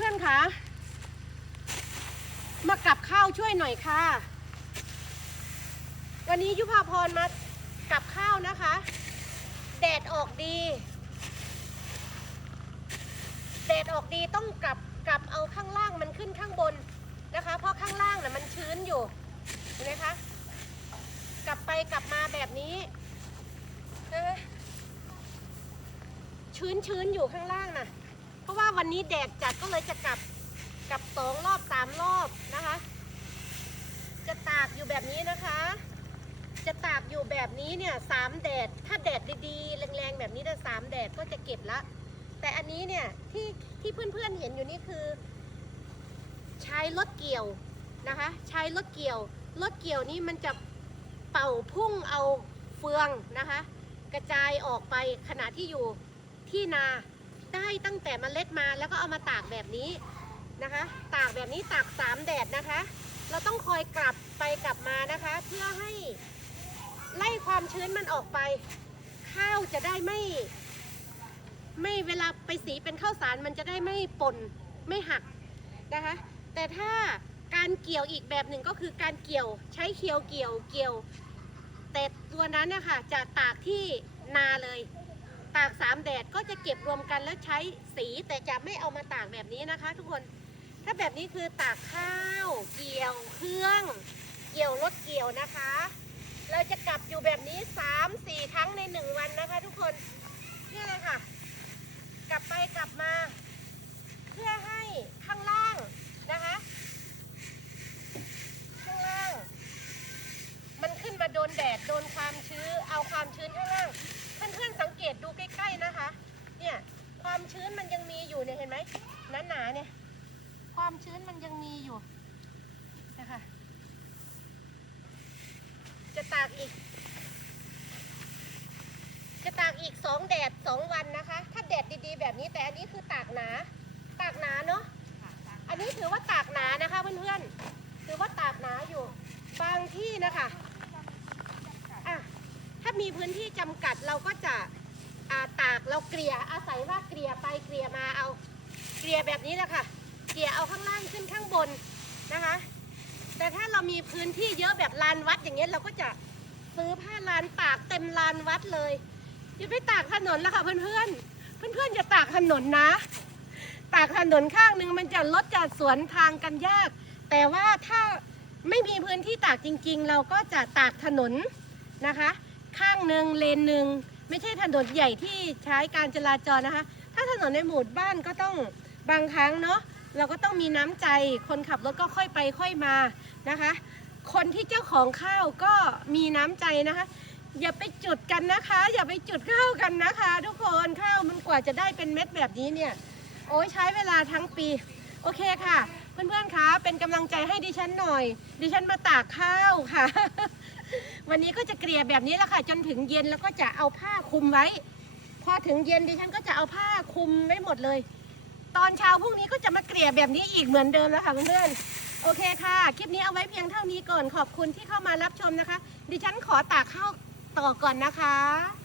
เพื่อนๆคะมากับข้าวช่วยหน่อยค่ะ วันนี้ยุพาพรมากับข้าวนะคะ แดดออกดี แดดออกดีต้องกลับกลับเอาข้างล่างมันขึ้นข้างบนนะคะ เพราะข้างล่างน่ะมันชื้นอยู่เห็นไหมคะกลับไปกลับมาแบบนี้นไหมชื้นชื้นอยู่ข้างล่างน่ะ ราะว่าวันนี้แดดจัดก็เลยจะกลับกลับสองรอบสามรอบนะคะ จะตากอยู่แบบนี้นะคะ จะตากอยู่แบบนี้เนี่ยสามแดดถ้าแดดดีๆ แรงๆ แบบนี้นะสามแดดก็จะเก็บละ แต่อันนี้เนี่ยที่ที่เพื่อนๆเห็นอยู่นี่คือ ใช้รถเกี่ยวนะคะ ใช้รถเกี่ยวรถเกี่ยวนี่มันจะเป่าพุ่งเอาเฟืองนะคะ กระจายออกไปขณะที่อยู่ที่นา ได้ตั้งแต่มเมล็ดมาแล้วก็เอามาตากแบบนี้นะคะ ตากแบบนี้ตากสามแดดนะคะ เราต้องคอยกลับไปกลับมานะคะ เพื่อให้ไล่ความชื้นมันออกไป ข้าวจะได้ไม่ ไม่เวลาไปสีเป็นข้าวสารมันจะได้ไม่ป่นไม่หักนะคะ แต่ถ้าการเกี่ยวอีกแบบหนึ่งก็คือการเกี่ยวใช้เคียวเกี่ยวเกี่ยว แต่ตัวนั้นนะคะจะตากที่นาเลย ตากสามแดดก็จะเก็บรวมกันแล้วใช้สีแต่จะไม่เอามาตากแบบนี้นะคะ ทุกคนถ้าแบบนี้คือตากข้าว เกี่ยวเครื่อง เกี่ยวรถเกี่ยวนะคะ เราจะกลับอยู่แบบนี้สามสี่ครั้งในหนึ่งวันนะคะ ทุกคนนี่เลยค่ะ กลับไปกลับมา เพื่อให้ข้างล่างนะคะข้างล่าง มันขึ้นมาโดนแดดโดนความชื้นเอาความชื้นข้างล่าง ตดูใกล้ๆนะคะ เนี่ยความชื้นมันยังมีอยู่เนี่ยเห็นไหมหนาๆเนี่ย ความชื้นมันยังมีอยู่นะคะจะตากอีก จะตากอีกสองแดดสองวันนะคะ ถ้าแดดดีๆ แบบนี้แต่อันนี้คือตากหนา ตากหนาเนาะอันนี้ถือว่าตากหนานะคะเพื่อนๆถือว่าตากหนาอยู่บางที่นะคะอะถ้ามีพื้นที่จำกัดเราก็จะ ตากเราเกลี่ยอาศัยว่าเกลี่ยไปเกลี่ยมาเอาเกลี่ยแบบนี้แหละค่ะ เกลี่ยเอาข้างล่างขึ้นข้างบนนะคะ แต่ถ้าเรามีพื้นที่เยอะแบบลานวัดอย่างเงี้ยเราก็จะซื้อผ้าลานตากเต็มลานวัดเลยอย่าไปตากถนนแล้วค่ะเพื่อนๆ เพื่อนๆอย่าตากถนนนะ ตากถนนข้างหนึ่งมันจะรถจะสวนทางกันยาก แต่ว่าถ้าไม่มีพื้นที่ตากจริงๆ เราก็จะตากถนนนะคะ ข้างหนึ่งเลนหนึ่ง ไม่ใช่ถนนใหญ่ที่ใช้การจราจรนะคะ ถ้าถนนในหมู่บ้านก็ต้องบางครั้งเนาะเราก็ต้องมีน้ำใจ คนขับรถก็ค่อยไปค่อยมานะคะ คนที่เจ้าของข้าวก็มีน้ำใจนะคะ อย่าไปจุดกันนะคะ อย่าไปจุดข้าวกันนะคะ ทุกคนข้าวมันกว่าจะได้เป็นเม็ดแบบนี้เนี่ยโอ้ยใช้เวลาทั้งปี โอเคค่ะ เพื่อนๆคะเป็นกำลังใจให้ดิฉันหน่อย ดิฉันมาตากข้าวค่ะ วันนี้ก็จะเกลี่ยแบบนี้แหละค่ะ จนถึงเย็นแล้วก็จะเอาผ้าคลุมไว้ พอถึงเย็นดิฉันก็จะเอาผ้าคลุมไว้หมดเลย ตอนเช้าพรุ่งนี้ก็จะมาเกลี่ยแบบนี้อีกเหมือนเดิมแล้วค่ะเพื่อนๆโอเคค่ะ คลิปนี้เอาไว้เพียงเท่านี้ก่อนขอบคุณที่เข้ามารับชมนะคะ ดิฉันขอตากข้าวต่อก่อนนะคะ